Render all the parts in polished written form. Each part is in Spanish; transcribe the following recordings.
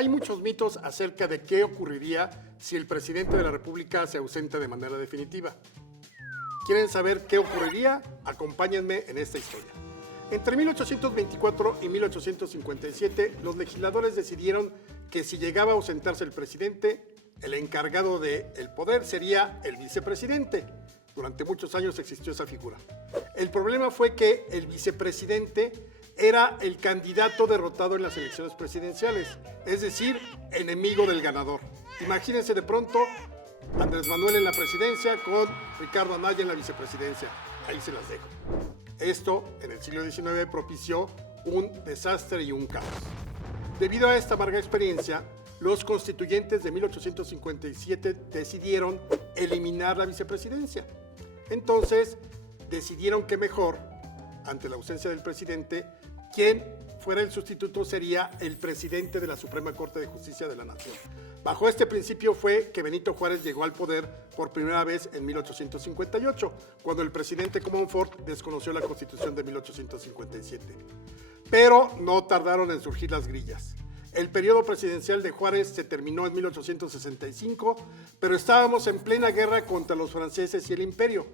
Hay muchos mitos acerca de qué ocurriría si el presidente de la República se ausenta de manera definitiva. ¿Quieren saber qué ocurriría? Acompáñenme en esta historia. Entre 1824 y 1857, los legisladores decidieron que si llegaba a ausentarse el presidente, el encargado del poder sería el vicepresidente. Durante muchos años existió esa figura. El problema fue que el vicepresidente era el candidato derrotado en las elecciones presidenciales, es decir, enemigo del ganador. Imagínense de pronto Andrés Manuel en la presidencia con Ricardo Anaya en la vicepresidencia. Ahí se las dejo. Esto, en el siglo XIX, propició un desastre y un caos. Debido a esta amarga experiencia, los constituyentes de 1857 decidieron eliminar la vicepresidencia. Entonces, decidieron que mejor, ante la ausencia del presidente, quien fuera el sustituto sería el presidente de la Suprema Corte de Justicia de la Nación. Bajo este principio fue que Benito Juárez llegó al poder por primera vez en 1858, cuando el presidente Comonfort desconoció la Constitución de 1857. Pero no tardaron en surgir las grillas. El periodo presidencial de Juárez se terminó en 1865, pero estábamos en plena guerra contra los franceses y el imperio.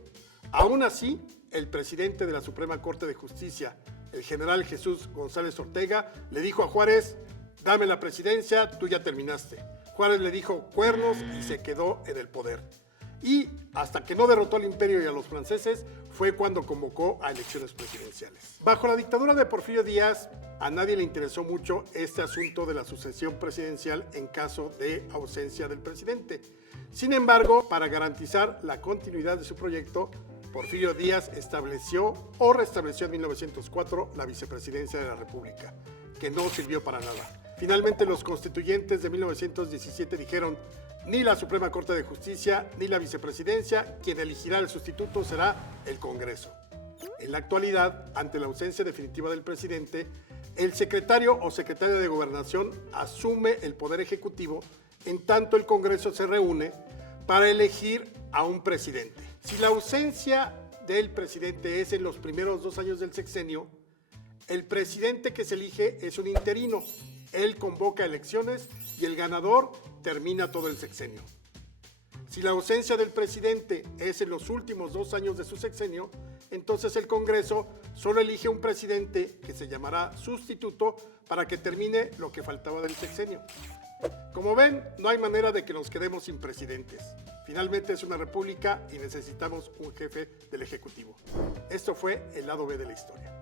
Aún así, el presidente de la Suprema Corte de Justicia, el general Jesús González Ortega, le dijo a Juárez: dame la presidencia, tú ya terminaste. Juárez le dijo cuernos y se quedó en el poder. Y hasta que no derrotó al imperio y a los franceses, fue cuando convocó a elecciones presidenciales. Bajo la dictadura de Porfirio Díaz, a nadie le interesó mucho este asunto de la sucesión presidencial en caso de ausencia del presidente. Sin embargo, para garantizar la continuidad de su proyecto, Porfirio Díaz estableció o restableció en 1904 la vicepresidencia de la República, que no sirvió para nada. Finalmente, los constituyentes de 1917 dijeron: ni la Suprema Corte de Justicia ni la vicepresidencia, quien elegirá el sustituto será el Congreso. En la actualidad, ante la ausencia definitiva del presidente, el secretario o secretaria de Gobernación asume el poder ejecutivo, en tanto el Congreso se reúne para elegir a un presidente. Si la ausencia del presidente es en los primeros 2 años del sexenio, el presidente que se elige es un interino. Él convoca elecciones y el ganador termina todo el sexenio. Si la ausencia del presidente es en los últimos 2 años de su sexenio, entonces el Congreso solo elige un presidente que se llamará sustituto para que termine lo que faltaba del sexenio. Como ven, no hay manera de que nos quedemos sin presidentes. Finalmente es una república y necesitamos un jefe del Ejecutivo. Esto fue el lado B de la historia.